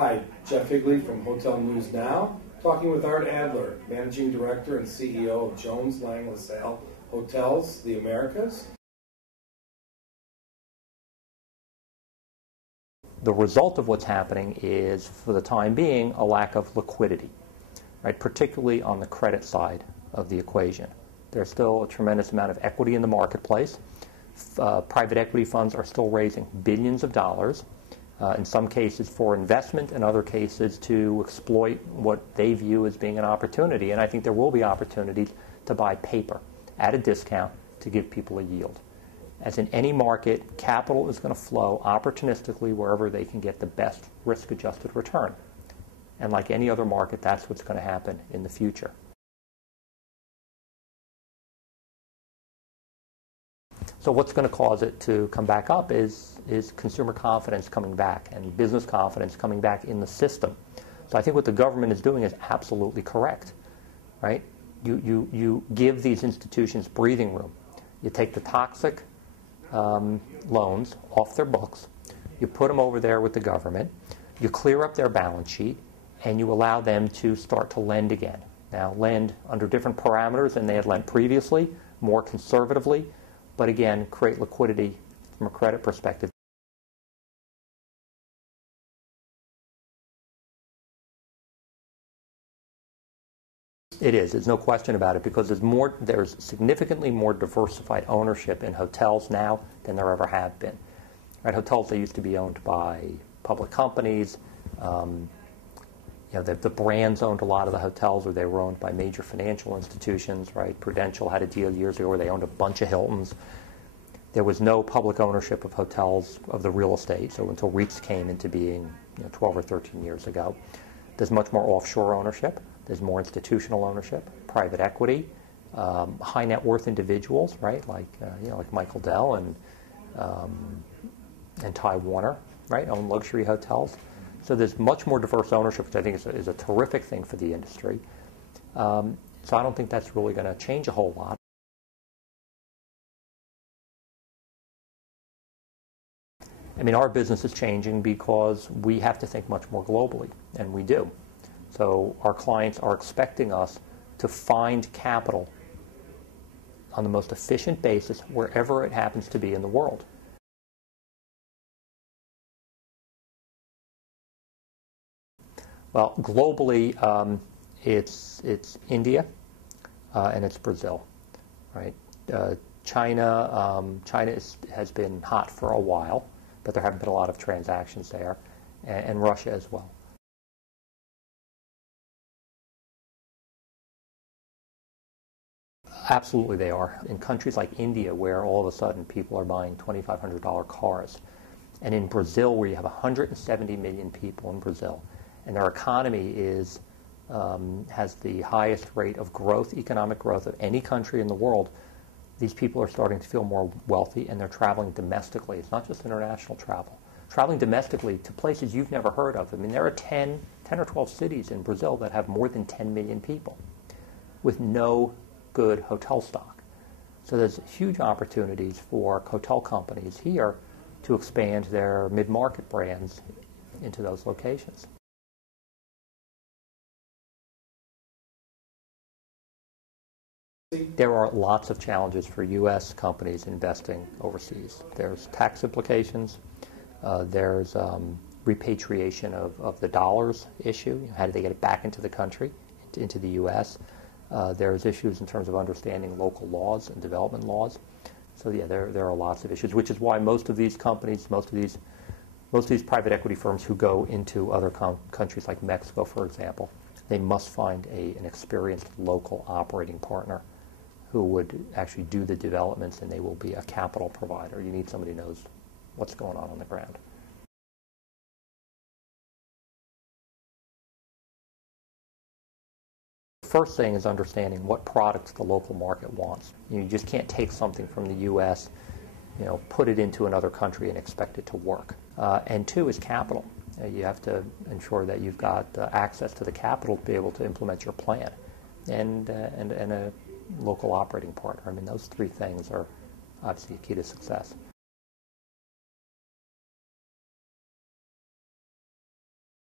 Hi, Jeff Higley from Hotel News Now, talking with Art Adler, Managing Director and CEO of Jones Lang LaSalle Hotels, the Americas. The result of what's happening is, for the time being, a lack of liquidity, right? Particularly on the credit side of the equation. There's still a tremendous amount of equity in the marketplace. Private equity funds are still raising billions of dollars, in some cases for investment, in other cases to exploit what they view as being an opportunity. And I think there will be opportunities to buy paper at a discount to give people a yield. As in any market, capital is going to flow opportunistically wherever they can get the best risk-adjusted return. And like any other market, that's what's going to happen in the future. So what's going to cause it to come back up is consumer confidence coming back and business confidence coming back in the system. So I think what the government is doing is absolutely correct, right? You give these institutions breathing room. You take the toxic loans off their books, you put them over there with the government, you clear up their balance sheet, and you allow them to start to lend again. Now, lend under different parameters than they had lent previously, more conservatively, but again, create liquidity from a credit perspective. It is. There's no question about it, because there's significantly more diversified ownership in hotels now than there ever have been. Right? Hotels, they used to be owned by public companies. The brands owned a lot of the hotels, or they were owned by major financial institutions. Right? Prudential had a deal years ago where they owned a bunch of Hiltons. There was no public ownership of hotels, of the real estate, so until REITs came into being 12 or 13 years ago. There's much more offshore ownership. There's more institutional ownership, private equity, high net worth individuals, right? Like Michael Dell and Ty Warner, right? Own luxury hotels. So there's much more diverse ownership, which I think is a terrific thing for the industry. So I don't think that's really going to change a whole lot. I mean, our business is changing because we have to think much more globally, and we do. So our clients are expecting us to find capital on the most efficient basis wherever it happens to be in the world. Well, globally, it's India and it's Brazil, right? China has been hot for a while, but there haven't been a lot of transactions there, and Russia as well. Absolutely they are. In countries like India, where all of a sudden people are buying $2,500 cars, and in Brazil, where you have 170 million people in Brazil, and their economy has the highest rate of growth, economic growth, of any country in the world, these people are starting to feel more wealthy, and they're traveling domestically. It's not just international travel. Traveling domestically to places you've never heard of. I mean, there are 10 or 12 cities in Brazil that have more than 10 million people with no good hotel stock. So there's huge opportunities for hotel companies here to expand their mid-market brands into those locations. There are lots of challenges for U.S. companies investing overseas. There's tax implications. There's repatriation of the dollars issue. How do they get it back into the country, into the U.S.? There's issues in terms of understanding local laws and development laws. So yeah, there are lots of issues, which is why most of these companies, most of these private equity firms who go into other countries like Mexico, for example, they must find an experienced local operating partner who would actually do the developments, and they will be a capital provider. You need somebody who knows what's going on the ground. First thing is understanding what products the local market wants. You just can't take something from the U.S., put it into another country and expect it to work. And two is capital. You have to ensure that you've got access to the capital to be able to implement your plan, and a local operating partner. I mean, those three things are obviously a key to success.